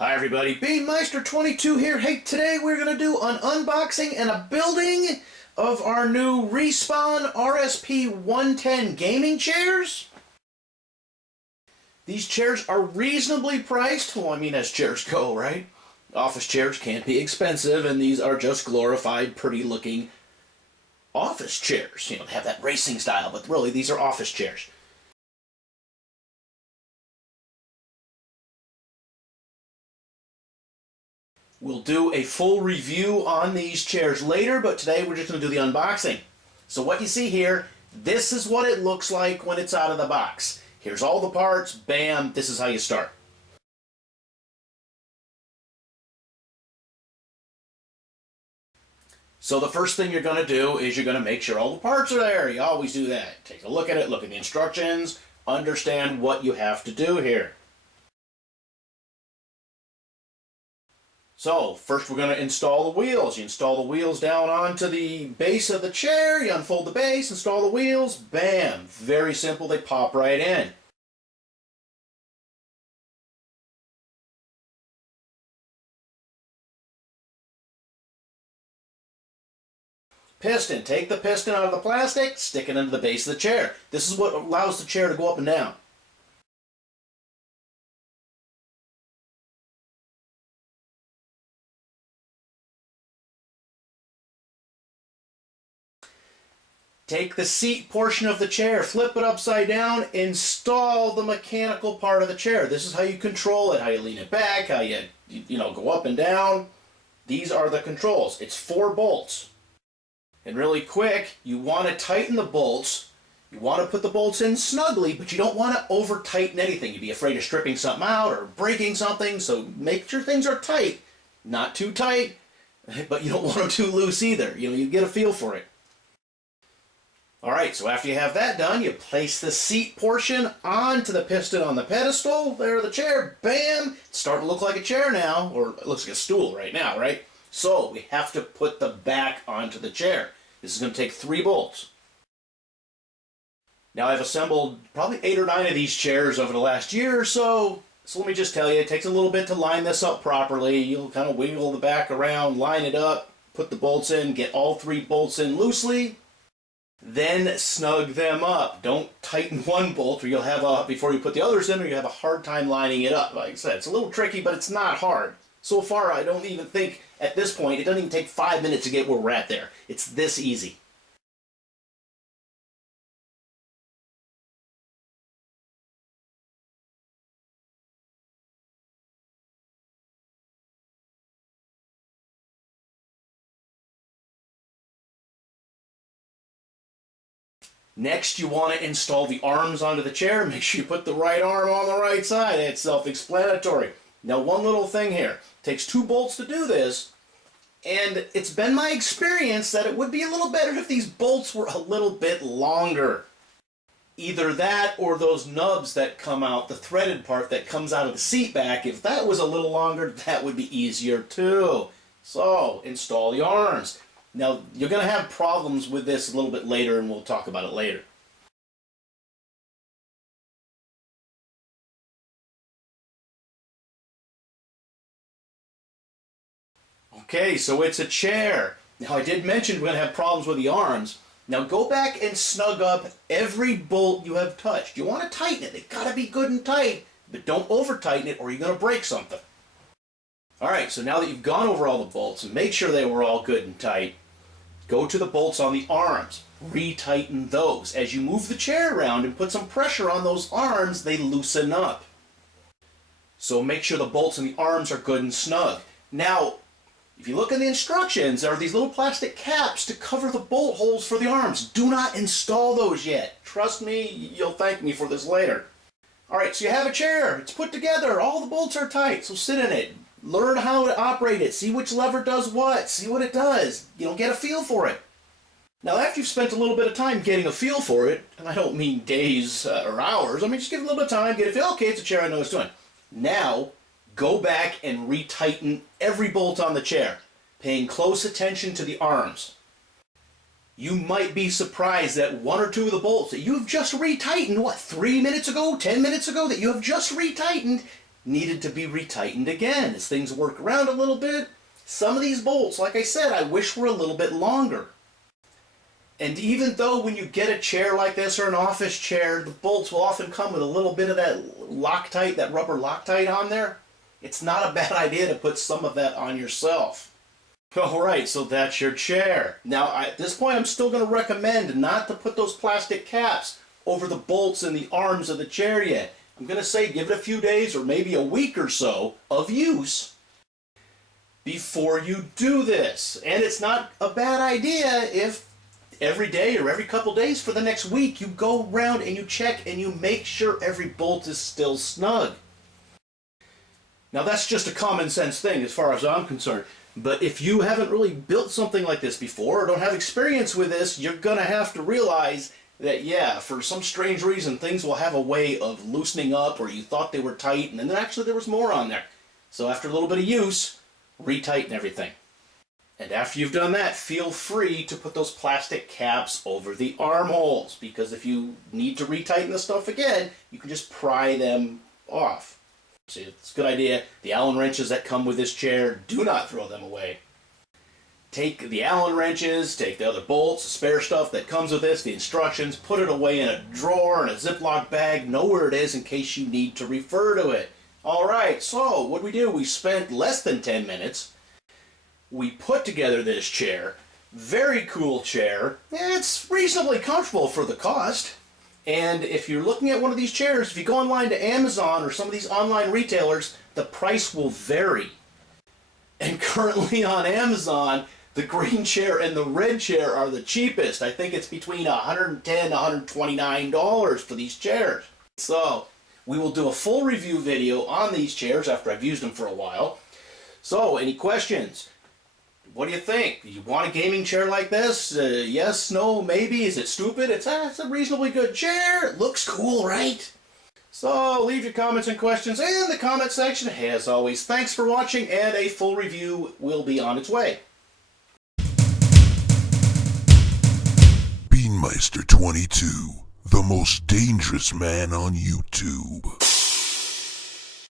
Hi everybody, Beanmeister22 here. Hey, today we're going to do an unboxing and a building of our new Respawn RSP 110 gaming chairs. These chairs are reasonably priced. Well, I mean, as chairs go, right? Office chairs can't be expensive, and these are just glorified, pretty looking office chairs. You know, they have that racing style, but really these are office chairs. We'll do a full review on these chairs later, but today we're just going to do the unboxing. So what you see here, this is what it looks like when it's out of the box. Here's all the parts, bam, this is how you start. So the first thing you're going to do is you're going to make sure all the parts are there. You always do that. Take a look at it, look at the instructions, understand what you have to do here. So, first we're going to install the wheels. You install the wheels down onto the base of the chair, you unfold the base, install the wheels, bam! Very simple, they pop right in. Piston. Take the piston out of the plastic, stick it into the base of the chair. This is what allows the chair to go up and down. Take the seat portion of the chair, flip it upside down, install the mechanical part of the chair. This is how you control it, how you lean it back, how you go up and down. These are the controls. It's 4 bolts. And really quick, you want to tighten the bolts. You want to put the bolts in snugly, but you don't want to over tighten anything. You'd be afraid of stripping something out or breaking something, so make sure things are tight. Not too tight, but you don't want them too loose either. You get a feel for it. Alright, so after you have that done, you place the seat portion onto the piston on the pedestal. There, the chair, bam! It's starting to look like a chair now, or it looks like a stool right now, right? So, we have to put the back onto the chair. This is going to take 3 bolts. Now, I've assembled probably 8 or 9 of these chairs over the last year or so. So let me just tell you, it takes a little bit to line this up properly. You'll kind of wiggle the back around, line it up, put the bolts in, get all 3 bolts in loosely. Then snug them up. Don't tighten one bolt or you'll have before you put the others in, or you have a hard time lining it up. Like I said, it's a little tricky, but it's not hard. So far, I don't even think, at this point, it doesn't even take 5 minutes to get where we're at there. It's this easy. Next, you want to install the arms onto the chair. Make sure you put the right arm on the right side. It's self-explanatory. Now, one little thing here. It takes 2 bolts to do this, and it's been my experience that it would be a little better if these bolts were a little bit longer. Either that or those nubs that come out, the threaded part that comes out of the seat back, if that was a little longer, that would be easier too. So, install the arms. Now, you're going to have problems with this a little bit later, and we'll talk about it later. Okay, so it's a chair. Now, I did mention we're going to have problems with the arms. Now, go back and snug up every bolt you have touched. You want to tighten it. They've got to be good and tight, but don't over-tighten it or you're going to break something. Alright, so now that you've gone over all the bolts and make sure they were all good and tight, go to the bolts on the arms. Retighten those. As you move the chair around and put some pressure on those arms, they loosen up. So make sure the bolts on the arms are good and snug. Now, if you look at the instructions, there are these little plastic caps to cover the bolt holes for the arms. Do not install those yet. Trust me, you'll thank me for this later. Alright, so you have a chair. It's put together. All the bolts are tight, so sit in it. Learn how to operate it. See which lever does what. See what it does. Get a feel for it. Now, after you've spent a little bit of time getting a feel for it, and I don't mean days or hours, I mean just give it a little bit of time, get a feel. Okay, it's a chair, I know what it's doing. Now, go back and retighten every bolt on the chair, paying close attention to the arms. You might be surprised that 1 or 2 of the bolts that you've just retightened, 3 minutes ago, 10 minutes ago, that you have just retightened, needed to be retightened again as things work around a little bit. Some of these bolts, like I said, I wish were a little bit longer. And even though when you get a chair like this or an office chair, the bolts will often come with a little bit of that Loctite, that rubber Loctite on there, it's not a bad idea to put some of that on yourself. Alright, so that's your chair. Now, at this point, I'm still going to recommend not to put those plastic caps over the bolts and the arms of the chair yet. I'm going to say give it a few days or maybe a week or so of use before you do this. And it's not a bad idea if every day or every couple days for the next week you go around and you check and you make sure every bolt is still snug. Now that's just a common sense thing as far as I'm concerned. But if you haven't really built something like this before or don't have experience with this, you're going to have to realize that, yeah, for some strange reason, things will have a way of loosening up, or you thought they were tight, and then actually there was more on there. So after a little bit of use, retighten everything. And after you've done that, feel free to put those plastic caps over the armholes, because if you need to retighten the stuff again, you can just pry them off. See, it's a good idea. The Allen wrenches that come with this chair, do not throw them away. Take the Allen wrenches, take the other bolts, the spare stuff that comes with this, the instructions, put it away in a drawer, in a Ziploc bag, know where it is in case you need to refer to it. Alright, so what do? We spent less than 10 minutes. We put together this chair. Very cool chair. It's reasonably comfortable for the cost. And if you're looking at one of these chairs, if you go online to Amazon or some of these online retailers, the price will vary. And currently on Amazon, the green chair and the red chair are the cheapest. I think it's between $110 and $129 for these chairs. So, we will do a full review video on these chairs after I've used them for a while. So, any questions? What do you think? Do you want a gaming chair like this? Yes, no, maybe? Is it stupid? It's a reasonably good chair. It looks cool, right? So, leave your comments and questions in the comment section. As always, thanks for watching, and a full review will be on its way. Beanmeister 22, the most dangerous man on YouTube.